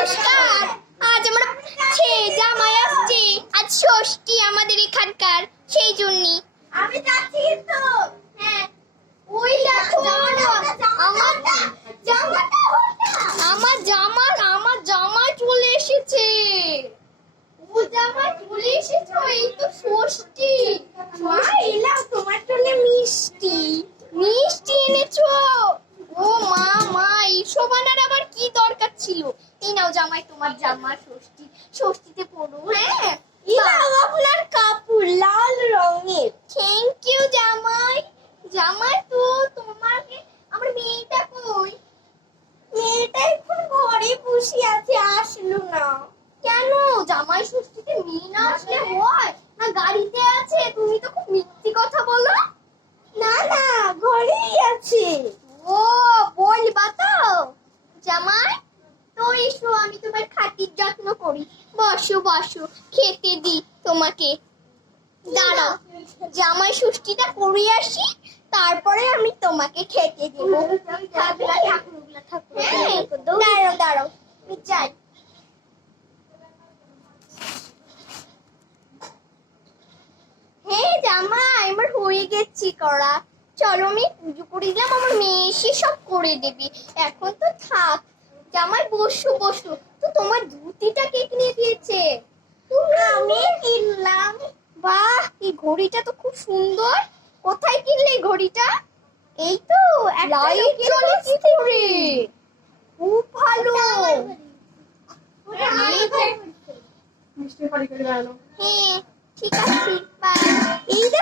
নমস্কার। আজ আমরা ছে জামাই আসছে। আজ ষষ্ঠী আমাদের এখানকার সেই জন্যই আমি যাচ্ছি কিন্তু হ্যাঁ ওই দেখো আমার জামাটা ওটা আমার জামা আমার জামা চলে এসেছে ও জামা চলে এসেছে এই তো ষষ্ঠী মা এলাম তোমার জন্য মিষ্টি মিষ্টি এনেছো ও মা মা এইসব আনার আবার কি দরকার ছিল এই নাও জামাই তোমার জামা ষষ্ঠী ষষ্ঠীতে পড়ো হ্যাঁ? আপনার কাপড় লাল রঙের। থ্যাংক ইউ জামাই। জামাই তো তোমাকে আমার মেয়েটা কই? মেয়েটা এখন ঘরে বসে আছে আসলো না। কেন? জামাই ষষ্ঠীতে মেয়ে না আসলে হয় না গাড়িতে আছে তুমি তো খুব মিথ্যি কথা বলো না না ঘরেই আছে ও বলবা তো জামাই এসো আমি তোমার খাতির যত্ন করি। বসো বসো খেতে দি তোমাকে। দাঁড়াও জামাই ষষ্ঠীটা করে আসি তারপরে আমি তোমাকে খেতে দেবো। হ্যাঁ, দাঁড়াও দাঁড়াও যাই। হ্যাঁ জামাই আমার হয়ে গেছি করা চলো আমি পুজো করে দিলাম আমার মেয়ে এসে সব করে দেবে। এখন তো থাক জামাই বসো বসো। তো তোমার ধুতিটা কে কিনে দিয়েছে? আমি কিনলাম। বাহ এই ঘড়িটা তো খুব সুন্দর। কোথায় কিনলে এই ঘড়িটা? এই তো একটা লাইট লোকের জ্বলে কি বস্তি। করে খুব ভালো। মিষ্টি করে হ্যাঁ ঠিক আছে বাই